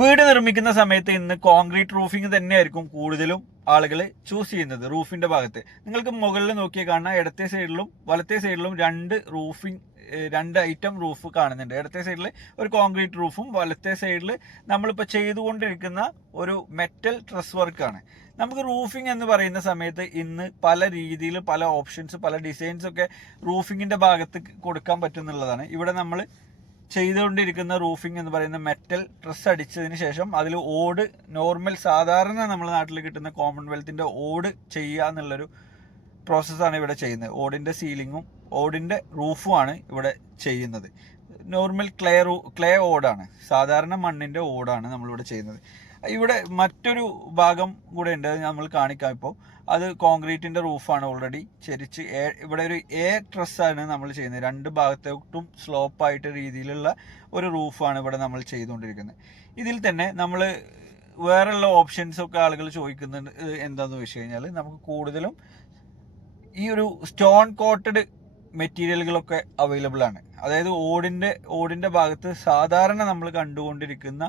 വീട് നിർമ്മിക്കുന്ന സമയത്ത് ഇന്ന് കോൺക്രീറ്റ് റൂഫിംഗ് തന്നെയായിരിക്കും കൂടുതലും ആളുകൾ ചൂസ് ചെയ്യുന്നത്. റൂഫിന്റെ ഭാഗത്ത് നിങ്ങൾക്ക് മുകളിൽ നോക്കിയാൽ കാണാം, ഇടത്തെ സൈഡിലും വലത്തെ സൈഡിലും രണ്ട് ഐറ്റം റൂഫ് കാണുന്നുണ്ട്. ഇടത്തെ സൈഡിൽ ഒരു കോൺക്രീറ്റ് റൂഫും വലത്തെ സൈഡിൽ നമ്മളിപ്പോൾ ചെയ്തുകൊണ്ടിരിക്കുന്ന ഒരു മെറ്റൽ ട്രസ് വർക്കാണ്. നമുക്ക് റൂഫിംഗ് എന്ന് പറയുന്ന സമയത്ത് ഇന്ന് പല രീതിയിൽ പല ഓപ്ഷൻസ് പല ഡിസൈൻസ് ഒക്കെ റൂഫിങ്ങിന്റെ ഭാഗത്ത് കൊടുക്കാൻ പറ്റുന്നുള്ളതാണ്. ഇവിടെ നമ്മൾ ചെയ്തുകൊണ്ടിരിക്കുന്ന റൂഫിംഗ് എന്ന് പറയുന്ന മെറ്റൽ ട്രസ് അടിച്ചതിന് ശേഷം അതിൽ ഓട് നോർമൽ സാധാരണ നമ്മുടെ നാട്ടിൽ കിട്ടുന്ന കോമൺവെൽത്തിന്റെ ഓട് ചെയ്യുക എന്നുള്ളൊരു പ്രോസസ്സാണ് ഇവിടെ ചെയ്യുന്നത്. ഓടിന്റെ സീലിങ്ങും ഓടിന്റെ റൂഫുമാണ് ഇവിടെ ചെയ്യുന്നത്. നോർമൽ ക്ലേ ഓടാണ്, സാധാരണ മണ്ണിന്റെ ഓടാണ് നമ്മളിവിടെ ചെയ്യുന്നത്. ഇവിടെ മറ്റൊരു ഭാഗം കൂടെ ഉണ്ട്, നമ്മൾ കാണിക്കാം. ഇപ്പോൾ അത് കോൺക്രീറ്റിന്റെ റൂഫാണ് ഓൾറെഡി ചെരിച്ച്. ഇവിടെ ഒരു ട്രസ്സാണ് നമ്മൾ ചെയ്യുന്നത്. രണ്ട് ഭാഗത്തോട്ടും സ്ലോപ്പായിട്ട് രീതിയിലുള്ള ഒരു റൂഫാണ് ഇവിടെ നമ്മൾ ചെയ്തുകൊണ്ടിരിക്കുന്നത്. ഇതിൽ തന്നെ നമ്മൾ വേറെയുള്ള ഓപ്ഷൻസ് ഒക്കെ ആളുകൾ ചോദിക്കുന്നുണ്ട്. എന്താണെന്ന് വെച്ച് കഴിഞ്ഞാൽ നമുക്ക് കൂടുതലും ഈ ഒരു സ്റ്റോൺ കോട്ടഡ് മെറ്റീരിയലുകളൊക്കെ അവൈലബിൾ ആണ്. അതായത് ഓടിന്റെ ഭാഗത്ത് സാധാരണ നമ്മൾ കണ്ടുകൊണ്ടിരിക്കുന്ന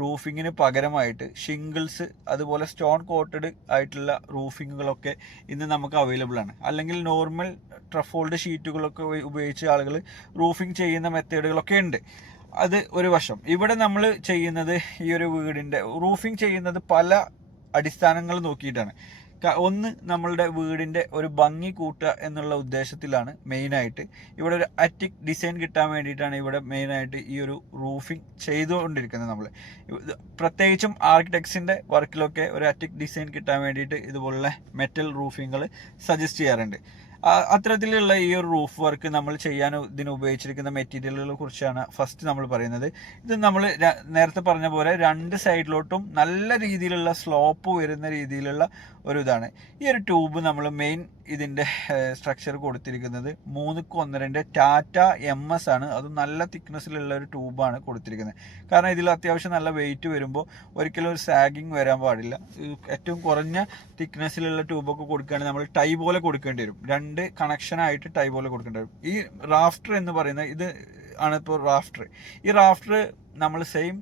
റൂഫിങ്ങിന് പകരമായിട്ട് ഷിംഗിൾസ് അതുപോലെ സ്റ്റോൺ കോട്ടഡ് ആയിട്ടുള്ള റൂഫിങ്ങുകളൊക്കെ ഇന്ന് നമുക്ക് അവൈലബിൾ ആണ്. അല്ലെങ്കിൽ നോർമൽ ട്രഫോൾഡ് ഷീറ്റുകളൊക്കെ ഉപയോഗിച്ച് ആളുകൾ റൂഫിംഗ് ചെയ്യുന്ന മെത്തേഡുകളൊക്കെ ഉണ്ട്. അത് ഒരു വശം. ഇവിടെ നമ്മൾ ചെയ്യുന്നത് ഈ ഒരു വീടിൻ്റെ റൂഫിംഗ് ചെയ്യുന്നത് പല അടിസ്ഥാനങ്ങൾ നോക്കിയിട്ടാണ്. ഒന്ന്, നമ്മളുടെ വീടിൻ്റെ ഒരു ഭംഗി കൂട്ടുക എന്നുള്ള ഉദ്ദേശത്തിലാണ് മെയിനായിട്ട്. ഇവിടെ ഒരു അറ്റിക് ഡിസൈൻ കിട്ടാൻ വേണ്ടിയിട്ടാണ് ഇവിടെ മെയിനായിട്ട് ഈ ഒരു റൂഫിംഗ് ചെയ്തുകൊണ്ടിരിക്കുന്നത്. നമ്മൾ പ്രത്യേകിച്ചും ആർക്കിടെക്ട്സിൻ്റെ വർക്കിലൊക്കെ ഒരു അറ്റിക് ഡിസൈൻ കിട്ടാൻ വേണ്ടിയിട്ട് ഇതുപോലുള്ള മെറ്റൽ റൂഫിങ്ങുകൾ സജസ്റ്റ് ചെയ്യാറുണ്ട്. അത്തരത്തിലുള്ള ഈ ഒരു റൂഫ് വർക്ക് നമ്മൾ ചെയ്യാൻ ഇതിന് ഉപയോഗിച്ചിരിക്കുന്ന മെറ്റീരിയലുകളെ കുറിച്ചാണ് ഫസ്റ്റ് നമ്മൾ പറയുന്നത്. ഇത് നമ്മൾ നേരത്തെ പറഞ്ഞ പോലെ രണ്ട് സൈഡിലോട്ടും നല്ല രീതിയിലുള്ള സ്ലോപ്പ് വരുന്ന രീതിയിലുള്ള ഒരു ഇതാണ്. ഈ ഒരു ട്യൂബ് നമ്മൾ മെയിൻ ഇതിൻ്റെ സ്ട്രക്ചർ കൊടുത്തിരിക്കുന്നത് 3:1 ടാറ്റ MS ആണ്. അത് നല്ല തിക്നെസ്സിലുള്ള ഒരു ട്യൂബാണ് കൊടുത്തിരിക്കുന്നത്. കാരണം ഇതിൽ അത്യാവശ്യം നല്ല വെയിറ്റ് വരുമ്പോൾ ഒരിക്കലും ഒരു സാഗിങ് വരാൻ പാടില്ല. ഏറ്റവും കുറഞ്ഞ തിക്നെസ്സിലുള്ള ട്യൂബൊക്കെ കൊടുക്കുകയാണെങ്കിൽ നമ്മൾ ടൈ പോലെ കൊടുക്കേണ്ടി വരും. രണ്ട് കണക്ഷനായിട്ട് ടൈ പോലെ കൊടുക്കേണ്ടി വരും. ഈ റാഫ്റ്റർ എന്ന് പറയുന്നത് ഇത് ആണ് ഇപ്പോൾ റാഫ്റ്റർ. ഈ റാഫ്റ്റർ നമ്മൾ സെയിം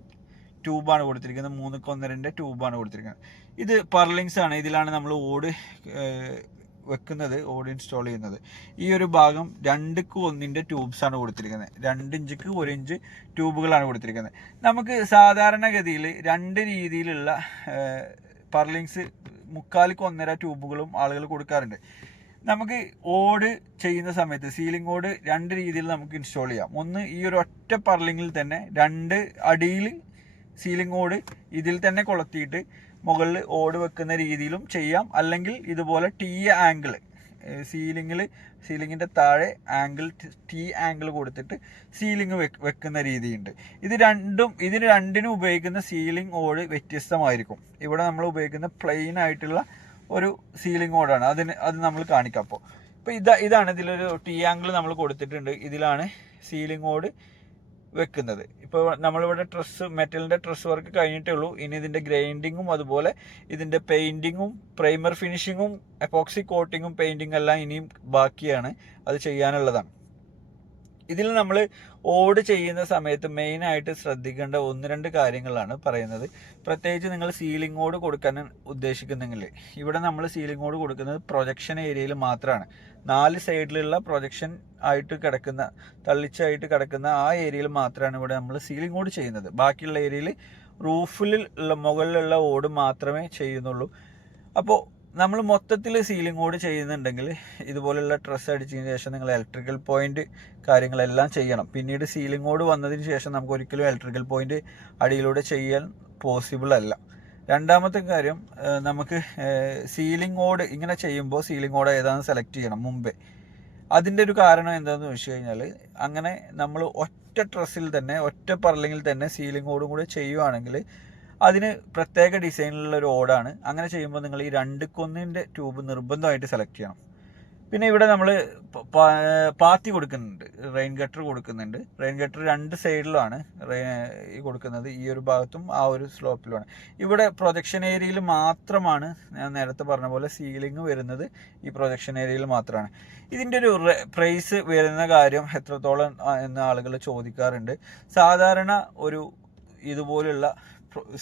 ട്യൂബാണ് കൊടുത്തിരിക്കുന്നത്. 3:1 ട്യൂബാണ് കൊടുത്തിരിക്കുന്നത്. ഇത് പർലിങ്സ് ആണ്. ഇതിലാണ് നമ്മൾ ഓട് വെക്കുന്നത്, ഓട് ഇൻസ്റ്റാൾ ചെയ്യുന്നത്. ഈ ഒരു ഭാഗം 2:1 ട്യൂബ്സാണ് കൊടുത്തിരിക്കുന്നത്. 2 ഇഞ്ചിക്ക് 1 ഇഞ്ച് ട്യൂബുകളാണ് കൊടുത്തിരിക്കുന്നത്. നമുക്ക് സാധാരണഗതിയിൽ രണ്ട് രീതിയിലുള്ള പർലിങ്സ് 3/4-1.5 ട്യൂബുകളും ആളുകൾ കൊടുക്കാറുണ്ട്. നമുക്ക് ഓട് ചെയ്യുന്ന സമയത്ത് സീലിംഗ് ഓട് രണ്ട് രീതിയിൽ നമുക്ക് ഇൻസ്റ്റാൾ ചെയ്യാം. ഒന്ന്, ഈ ഒരു ഒറ്റ പർലിങ്ങിൽ തന്നെ 2 അടിയിൽ സീലിംഗ് ഓട് ഇതിൽ തന്നെ കൊളുത്തിയിട്ട് മുകളിൽ ഓട് വെക്കുന്ന രീതിയിലും ചെയ്യാം. അല്ലെങ്കിൽ ഇതുപോലെ ആംഗിൾ സീലിങ്ങിൻ്റെ താഴെ T ആംഗിൾ കൊടുത്തിട്ട് സീലിംഗ് വെക്കുന്ന രീതിയുണ്ട്. ഇതിന് രണ്ടിനും ഉപയോഗിക്കുന്ന സീലിംഗ് ഓട് വ്യത്യസ്തമായിരിക്കും. ഇവിടെ നമ്മൾ ഉപയോഗിക്കുന്ന പ്ലെയിൻ ആയിട്ടുള്ള ഒരു സീലിംഗ് ഓടാണ്. അത് നമ്മൾ കാണിക്കാം. അപ്പോൾ ഇതാണ് ഇതിലൊരു T ആംഗിൾ നമ്മൾ കൊടുത്തിട്ടുണ്ട്. ഇതിലാണ് സീലിംഗ് ഓട് വെക്കുന്നത്. ഇപ്പോൾ നമ്മളിവിടെ മെറ്റലിൻ്റെ ട്രസ് വർക്ക് കഴിഞ്ഞിട്ടേ ഉള്ളൂ. ഇനി ഇതിൻ്റെ ഗ്രൈൻഡിങ്ങും അതുപോലെ ഇതിൻ്റെ പെയിൻറ്റിങ്ങും പ്രൈമർ ഫിനിഷിങ്ങും എപ്പോക്സി കോട്ടിങ്ങും പെയിൻറ്റിങ്ങും എല്ലാം ഇനിയും ബാക്കിയാണ്. അത് ചെയ്യാനുള്ളതാണ്. ഇതിൽ നമ്മൾ ഓട് ചെയ്യുന്ന സമയത്ത് മെയിനായിട്ട് ശ്രദ്ധിക്കേണ്ട 1-2 കാര്യങ്ങളാണ് പറയുന്നത്. പ്രത്യേകിച്ച് നിങ്ങൾ സീലിംഗ് ഓട് കൊടുക്കാൻ ഉദ്ദേശിക്കുന്നെങ്കിൽ ഇവിടെ നമ്മൾ സീലിംഗ് ഓട് കൊടുക്കുന്നത് പ്രൊജക്ഷൻ ഏരിയയിൽ മാത്രമാണ്. 4 സൈഡിലുള്ള പ്രൊജക്ഷൻ ആയിട്ട് കിടക്കുന്ന തള്ളിച്ചായിട്ട് കിടക്കുന്ന ആ ഏരിയയിൽ മാത്രമാണ് ഇവിടെ നമ്മൾ സീലിംഗ് ഓട് ചെയ്യുന്നത്. ബാക്കിയുള്ള ഏരിയയിൽ റൂഫിലുള്ള മുകളിലുള്ള ഓട് മാത്രമേ ചെയ്യുന്നുള്ളൂ. അപ്പോൾ നമ്മൾ മൊത്തത്തിൽ സീലിംഗ് ഓട് ചെയ്യുന്നുണ്ടെങ്കിൽ ഇതുപോലുള്ള ട്രസ് അടിച്ചതിന് ശേഷം നിങ്ങൾ ഇലക്ട്രിക്കൽ പോയിന്റ് കാര്യങ്ങളെല്ലാം ചെയ്യണം. പിന്നീട് സീലിംഗ് ഓട് വന്നതിന് ശേഷം നമുക്ക് ഒരിക്കലും ഇലക്ട്രിക്കൽ പോയിന്റ് അടിയിലൂടെ ചെയ്യാൻ പോസിബിൾ അല്ല. രണ്ടാമത്തെ കാര്യം, നമുക്ക് സീലിംഗ് ഓട് ഇങ്ങനെ ചെയ്യുമ്പോൾ സീലിംഗ് ഓട് ഏതാണെന്ന് സെലക്ട് ചെയ്യണം മുമ്പേ. അതിൻ്റെ ഒരു കാരണം എന്താണെന്ന് വെച്ച് കഴിഞ്ഞാൽ, അങ്ങനെ നമ്മൾ ഒറ്റ ട്രസ്സിൽ തന്നെ ഒറ്റ പർലിങ്ങിൽ തന്നെ സീലിംഗ് ഓടും കൂടെ ചെയ്യുവാണെങ്കിൽ അതിന് പ്രത്യേക ഡിസൈനിലുള്ള ഒരു ഓടാണ്. അങ്ങനെ ചെയ്യുമ്പോൾ നിങ്ങൾ ഈ 2:1 ട്യൂബ് നിർബന്ധമായിട്ട് സെലക്ട് ചെയ്യണം. പിന്നെ ഇവിടെ നമ്മൾ പാത്തി കൊടുക്കുന്നുണ്ട്, റെയിൻ ഗട്ടർ കൊടുക്കുന്നുണ്ട്. റെയിൻ ഗട്ടർ 2 സൈഡിലാണ് കൊടുക്കുന്നത്. ഈ ഒരു ഭാഗത്തും ആ ഒരു സ്ലോപ്പിലുമാണ്. ഇവിടെ പ്രൊജക്ഷൻ ഏരിയയിൽ മാത്രമാണ് ഞാൻ നേരത്തെ പറഞ്ഞ പോലെ സീലിംഗ് വരുന്നത്. ഈ പ്രൊജക്ഷൻ ഏരിയയിൽ മാത്രമാണ്. ഇതിൻ്റെ ഒരു പ്രൈസ് വരുന്ന കാര്യം എത്രത്തോളം എന്ന് ആളുകൾ ചോദിക്കാറുണ്ട്. സാധാരണ ഒരു ഇതുപോലുള്ള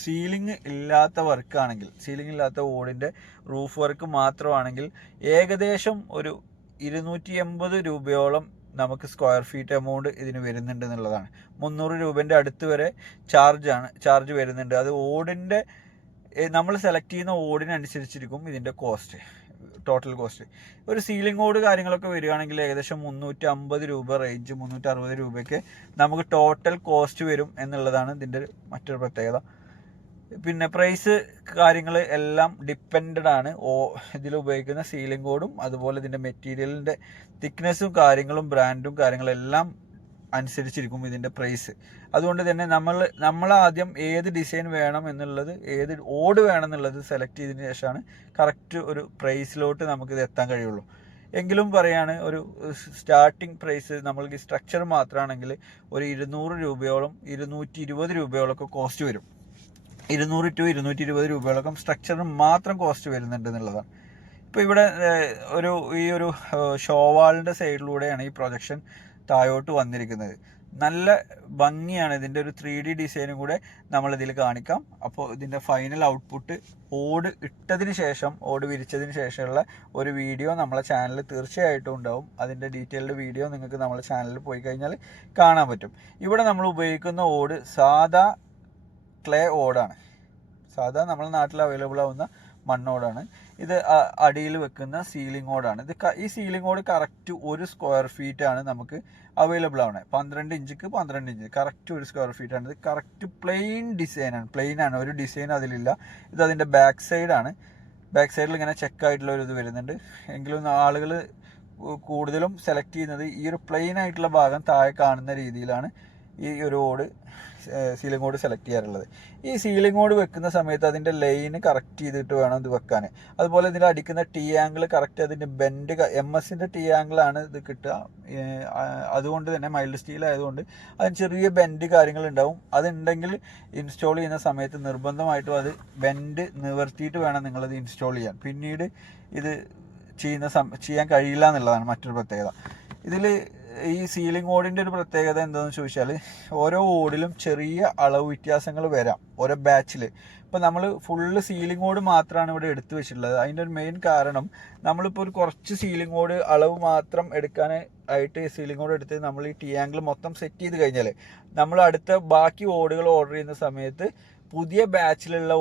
സീലിംഗ് ഇല്ലാത്ത വർക്കാണെങ്കിൽ, സീലിംഗ് ഇല്ലാത്ത ഓടിൻ്റെ റൂഫ് വർക്ക് മാത്രമാണെങ്കിൽ ഏകദേശം ഒരു 280 രൂപയോളം നമുക്ക് സ്ക്വയർ ഫീറ്റ് എമൗണ്ട് ഇതിന് വരുന്നുണ്ട് എന്നുള്ളതാണ്. 300 രൂപേൻ്റെ അടുത്ത് വരെ ചാർജ് വരുന്നുണ്ട്. അത് ഓടിൻ്റെ നമ്മൾ സെലക്ട് ചെയ്യുന്ന ഓടിനനുസരിച്ചിരിക്കും ഇതിൻ്റെ കോസ്റ്റ്, ടോട്ടൽ കോസ്റ്റ്. ഒരു സീലിംഗ് ഓട് കാര്യങ്ങളൊക്കെ വരികയാണെങ്കിൽ ഏകദേശം 350 രൂപ റേഞ്ച്, 360 രൂപയ്ക്ക് നമുക്ക് ടോട്ടൽ കോസ്റ്റ് വരും എന്നുള്ളതാണ് ഇതിൻ്റെ മറ്റൊരു പ്രത്യേകത. പിന്നെ പ്രൈസ് കാര്യങ്ങൾ എല്ലാം ഡിപ്പെൻഡഡ് ആണ് ഇതിൽ ഉപയോഗിക്കുന്ന സീലിംഗ് ഓടും അതുപോലെ ഇതിൻ്റെ മെറ്റീരിയലിൻ്റെ തിക്നെസ്സും കാര്യങ്ങളും ബ്രാൻഡും കാര്യങ്ങളെല്ലാം അനുസരിച്ചിരിക്കും ഇതിൻ്റെ പ്രൈസ്. അതുകൊണ്ട് തന്നെ നമ്മൾ ആദ്യം ഏത് ഡിസൈൻ വേണം എന്നുള്ളത്, ഏത് ഓട് വേണം എന്നുള്ളത് സെലക്ട് ചെയ്തതിന് ശേഷമാണ് കറക്റ്റ് ഒരു പ്രൈസിലോട്ട് നമുക്കിത് എത്താൻ കഴിയുള്ളൂ. എങ്കിലും പറയാണ്, ഒരു സ്റ്റാർട്ടിങ് പ്രൈസ് നമ്മൾക്ക് സ്ട്രക്ചർ മാത്രമാണെങ്കിൽ ഒരു 200 രൂപയോളം 220 രൂപയോളമൊക്കെ കോസ്റ്റ് വരും. 200 to 220 രൂപയോളം സ്ട്രക്ചറിന് മാത്രം കോസ്റ്റ് വരുന്നുണ്ട് എന്നുള്ളതാണ്. ഇപ്പോൾ ഇവിടെ ഈ ഒരു ഷോവാളിൻ്റെ സൈഡിലൂടെയാണ് ഈ പ്രൊജക്ഷൻ താഴോട്ട് വന്നിരിക്കുന്നത്. നല്ല ഭംഗിയാണ്. ഇതിൻ്റെ ഒരു 3D ഡിസൈനും കൂടെ നമ്മളിതിൽ കാണിക്കാം. അപ്പോൾ ഇതിൻ്റെ ഫൈനൽ ഔട്ട്പുട്ട് ഓട് ഇട്ടതിന് ശേഷം, ഓട് വിരിച്ചതിന് ശേഷമുള്ള ഒരു വീഡിയോ നമ്മളെ ചാനലിൽ തീർച്ചയായിട്ടും ഉണ്ടാവും. അതിൻ്റെ ഡീറ്റെയിൽഡ് വീഡിയോ നിങ്ങൾക്ക് നമ്മളെ ചാനലിൽ പോയി കഴിഞ്ഞാൽ കാണാൻ പറ്റും. ഇവിടെ നമ്മൾ ഉപയോഗിക്കുന്ന ഓട് സാധാ ക്ലേ ഓടാണ്. സാധാ നമ്മുടെ നാട്ടിൽ അവൈലബിൾ ആവുന്ന മണ്ണോടാണ്. ഇത് അടിയിൽ വെക്കുന്ന സീലിംഗ് ഓടാണ്. ഈ സീലിംഗ് ഓട് കറക്റ്റ് 1 സ്ക്വയർ ഫീറ്റ് ആണ് നമുക്ക് അവൈലബിൾ ആവണേ. 12 ഇഞ്ചിക്ക് 12 ഇഞ്ച് കറക്റ്റ് 1 സ്ക്വയർ ഫീറ്റ് ആണ്. ഇത് കറക്റ്റ് പ്ലെയിൻ ഡിസൈനാണ്. പ്ലെയിൻ ആണ്, ഒരു ഡിസൈൻ അതിലില്ല. ഇത് അതിൻ്റെ ബാക്ക് സൈഡാണ്. ബാക്ക് സൈഡിൽ ഇങ്ങനെ ചെക്കായിട്ടുള്ള ഒരു ഇത് വരുന്നുണ്ട്. എങ്കിലും ആളുകൾ കൂടുതലും സെലക്ട് ചെയ്യുന്നത് ഈ ഒരു പ്ലെയിൻ ആയിട്ടുള്ള ഭാഗം താഴെ കാണുന്ന രീതിയിലാണ് ഈ ഒരു ഓട്, സീലിംഗ് ഓട് സെലക്ട് ചെയ്യാറുള്ളത്. ഈ സീലിംഗ് ഓട് വെക്കുന്ന സമയത്ത് അതിൻ്റെ ലൈന് കറക്റ്റ് ചെയ്തിട്ട് വേണം ഇത് വെക്കാൻ. അതുപോലെ ഇതിൽ അടിക്കുന്ന ടി ആംഗിൾ കറക്റ്റ്, അതിൻ്റെ ബെൻഡ് MS-ൻ്റെ ടി ആംഗിളാണ് ഇത് കിട്ടുക. അതുകൊണ്ട് തന്നെ മൈൽഡ് സ്റ്റീൽ ആയതുകൊണ്ട് അതിന് ചെറിയ ബെൻഡ് കാര്യങ്ങളുണ്ടാവും. അതുണ്ടെങ്കിൽ ഇൻസ്റ്റാൾ ചെയ്യുന്ന സമയത്ത് നിർബന്ധമായിട്ടും അത് ബെൻഡ് നിവർത്തിയിട്ട് വേണം നിങ്ങളത് ഇൻസ്റ്റാൾ ചെയ്യാൻ. പിന്നീട് ഇത് ചെയ്യാൻ കഴിയില്ല എന്നുള്ളതാണ് മറ്റൊരു പ്രത്യേകത. ഇതിൽ ഈ സീലിംഗ് ഓടിൻ്റെ ഒരു പ്രത്യേകത എന്താണെന്ന് ചോദിച്ചാൽ, ഓരോ ഓടിലും ചെറിയ അളവ് വ്യത്യാസങ്ങൾ വരാം ഓരോ ബാച്ചിൽ. ഇപ്പോൾ നമ്മൾ ഫുള്ള് സീലിംഗ് ഓട് മാത്രമാണ് ഇവിടെ എടുത്തു വെച്ചിട്ടുള്ളത്. അതിൻ്റെ ഒരു മെയിൻ കാരണം, നമ്മളിപ്പോൾ ഒരു കുറച്ച് സീലിംഗ് ഓട് അളവ് മാത്രം എടുക്കാനായിട്ട് സീലിംഗ് ഓട് എടുത്ത് നമ്മൾ ഈ ടി ആംഗിൾ മൊത്തം സെറ്റ് ചെയ്ത് കഴിഞ്ഞാൽ നമ്മൾ അടുത്ത ബാക്കി ഓടുകൾ ഓർഡർ ചെയ്യുന്ന സമയത്ത് പുതിയ ബാച്ചിലുള്ള